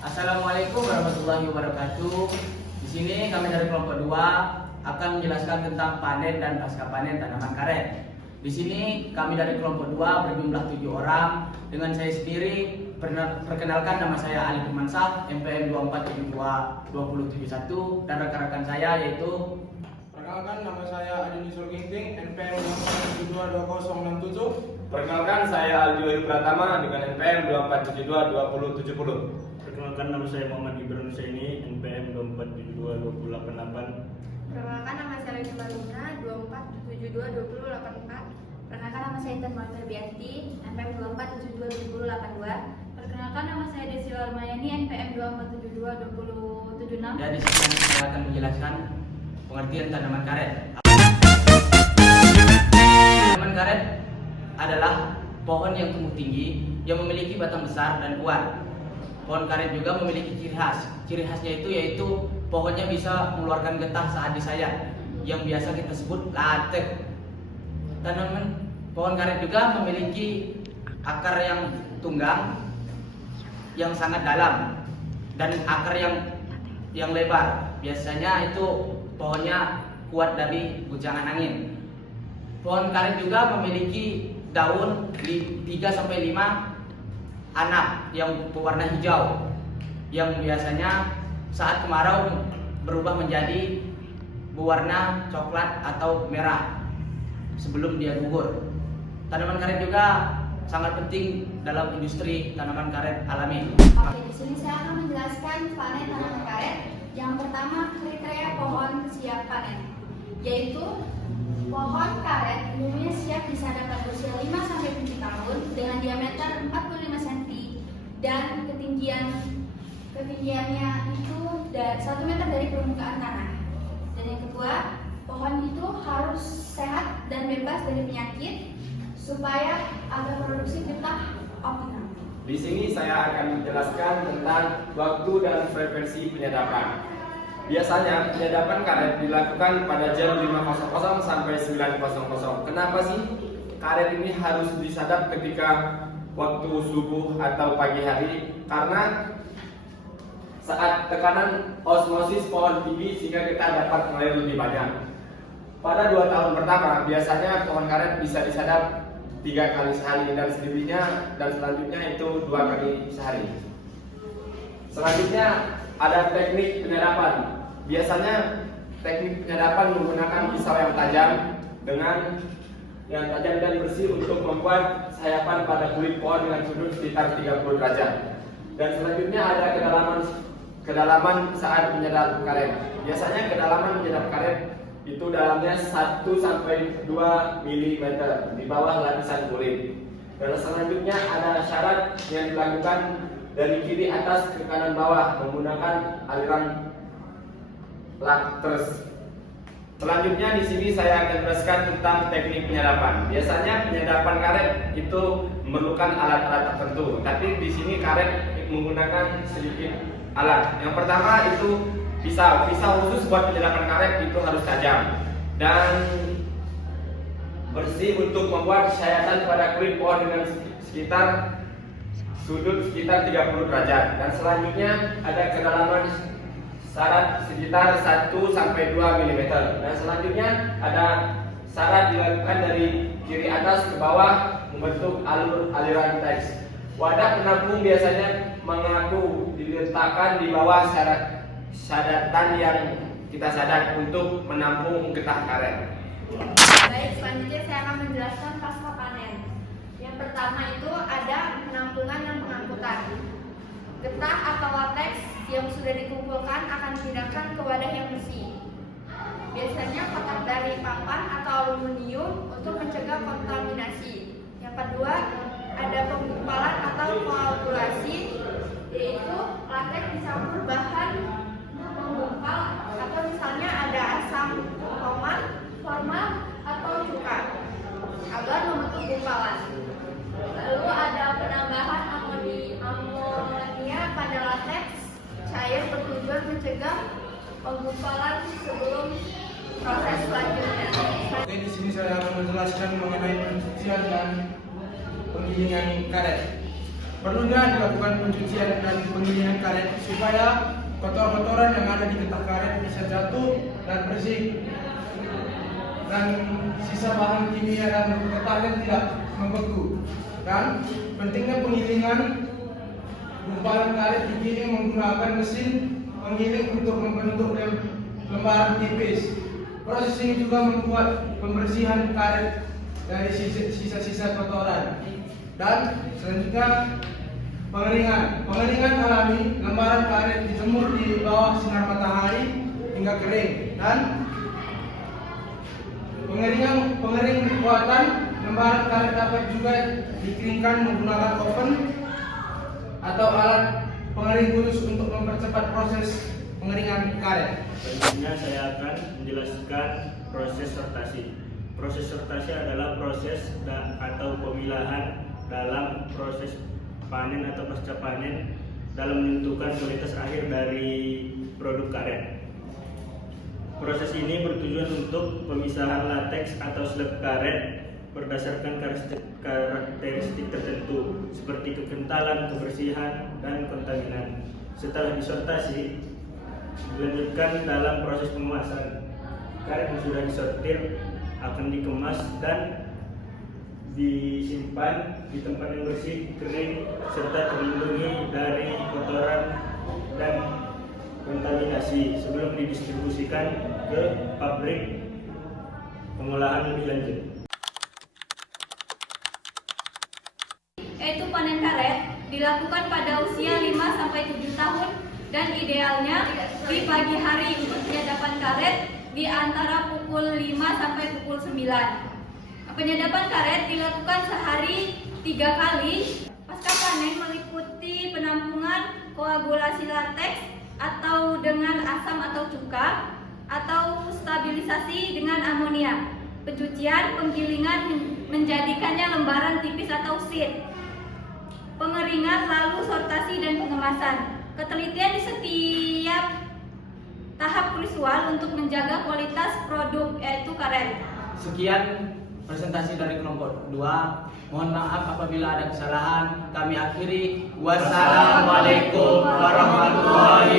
Assalamualaikum warahmatullahi wabarakatuh. Di sini kami dari kelompok 2 akan menjelaskan tentang panen dan pasca panen tanaman karet. Di sini kami dari kelompok 2 berjumlah 7 orang. Dengan saya sendiri, perkenalkan nama saya Ali Firmansyah, NPM 24722071, dan rekan-rekan saya yaitu Perkenalkan, nama saya Adi Nisur Ginting, NPM 24722067. Perkenalkan, saya Aldi Wahyu Pratama dengan NPM 24722070. Perkenalkan, nama saya Muhammad Gibran Husaini, NPM 24722088. Perkenalkan, nama saya Rina Maluna, 24722084. Perkenalkan, nama saya Intan Maulida Bianti, NPM 24722082. Perkenalkan, nama saya Desi Warmayani, NPM 24722076. dan di sini saya akan menjelaskan pengertian tanaman karet. Tanaman karet adalah pohon yang tumbuh tinggi yang memiliki batang besar dan kuat. Pohon karet juga memiliki ciri khas. Ciri khasnya yaitu pohonnya bisa mengeluarkan getah saat disayat, yang biasa kita sebut latek. Pohon karet juga memiliki akar yang tunggang, yang sangat dalam, dan akar yang lebar. Biasanya itu pohonnya kuat dari guncangan angin. Pohon karet juga memiliki daun 3-5 anak yang berwarna hijau, yang biasanya saat kemarau berubah menjadi berwarna coklat atau merah sebelum dia gugur. Tanaman karet juga sangat penting dalam industri tanaman karet alami. Oke, di sini saya akan menjelaskan panen tanaman karet. Yang pertama, kriteria pohon siap panen, yaitu pohon karet umumnya siap disadap pada usia 5-7 tahun dengan diameter 45 cm dan ketinggiannya itu 1 meter dari permukaan tanah. Dan yang kedua, pohon itu harus sehat dan bebas dari penyakit supaya agar produksi getah optimal. Di sini saya akan menjelaskan tentang waktu dan frekuensi penyadapan. Biasanya penyadapan karet dilakukan pada jam 5.00 sampai 9.00. Kenapa sih karet ini harus disadap ketika waktu subuh atau pagi hari? Karena saat tekanan osmosis pohon tinggi sehingga kita dapat mengalir lebih banyak. Pada 2 tahun pertama biasanya pohon karet bisa disadap 3 kali sehari dan selanjutnya itu 2 kali sehari. Selanjutnya ada teknik penyadapan. Biasanya teknik penyadapan menggunakan pisau yang tajam dan bersih untuk membuat sayapan pada kulit pohon dengan sudut sekitar 30 derajat. Dan selanjutnya ada kedalaman saat menyadap karet. Biasanya kedalaman menyadap karet itu dalamnya 1-2 mm di bawah lapisan kulit. Dan selanjutnya ada syarat yang dilakukan dari kiri atas ke kanan bawah menggunakan aliran lakters. Selanjutnya di sini saya akan jelaskan tentang teknik penyadapan. Biasanya penyadapan karet itu memerlukan alat-alat tertentu, tapi di sini karet menggunakan sedikit alat. Yang pertama itu pisau khusus buat penyadapan karet itu harus tajam dan bersih untuk membuat sayatan pada kulit pohon dengan sudut sekitar 30 derajat. Dan selanjutnya ada kedalaman syarat sekitar 1-2 mm. Dan selanjutnya ada syarat dilakukan dari kiri atas ke bawah membentuk aliran teks. Wadah penampung biasanya mengaku diletakkan di bawah sadatan yang kita sadat untuk menampung getah karet. Baik, selanjutnya saya akan menjelaskan pasca panen. Yang pertama itu ada penampungan dan pengangkutan. Getah atau lateks yang sudah dikumpulkan akan dipindahkan ke wadah yang bersih. Biasanya kotak dari papan atau aluminium untuk mencegah kontaminasi. Yang kedua, ada penggumpalan atau koagulasi, yaitu lateks dicampur bahan penggumpal atau misalnya ada asam tomat, formal atau cuka agar membentuk gumpalan. Lalu ada penambahan amonia pada lateks cair bertujuan mencegah penggumpalan sebelum proses selanjutnya. Oke, di sini saya akan menjelaskan mengenai pencucian dan penggilingan karet. perlunya dilakukan pencucian dan penggilingan karet supaya kotoran-kotoran yang ada di getah karet bisa jatuh dan bersih, dan sisa bahan kimia dan getahnya tidak membeku. Dan pentingnya penggilingan, gumpalan karet digiling menggunakan mesin penggiling untuk membentuk lembaran tipis. Proses ini juga membuat pembersihan karet dari sisa-sisa kotoran. Dan selanjutnya pengeringan. Pengeringan alami, lembaran karet dijemur di bawah sinar matahari hingga kering. Dan pengering buatan, lembaran karet dapat juga dikeringkan menggunakan oven atau alat pengering khusus untuk mempercepat proses pengeringan karet. Selanjutnya saya akan menjelaskan proses sortasi. Proses sortasi adalah proses atau pemilahan dalam proses panen atau pasca panen dalam menentukan kualitas akhir dari produk karet. Proses ini bertujuan untuk pemisahan lateks atau slab karet berdasarkan karakteristik tertentu seperti kekentalan, kebersihan, dan kontaminan. Setelah disortasi, dilanjutkan dalam proses pengemasan. Karet yang sudah disortir akan dikemas dan disimpan di tempat yang bersih, kering, serta terlindungi dari kotoran dan kontaminasi sebelum didistribusikan ke pabrik pengolahan lebih lanjut. Yaitu panen karet dilakukan pada usia 5-7 tahun dan idealnya di pagi hari untuk penyadapan karet di antara pukul 5 sampai pukul 9. Penyadapan karet dilakukan sehari 3 kali. Pasca panen meliputi penampungan koagulasi lateks atau dengan asam atau cuka, atau stabilisasi dengan amonia, pencucian, penggilingan menjadikannya lembaran tipis atau sheet, pengeringan, lalu sortasi dan pengemasan. Ketelitian di setiap tahap visual untuk menjaga kualitas produk yaitu karet. Sekian presentasi dari kelompok 2. Mohon maaf apabila ada kesalahan. Kami akhiri. Wassalamualaikum warahmatullahi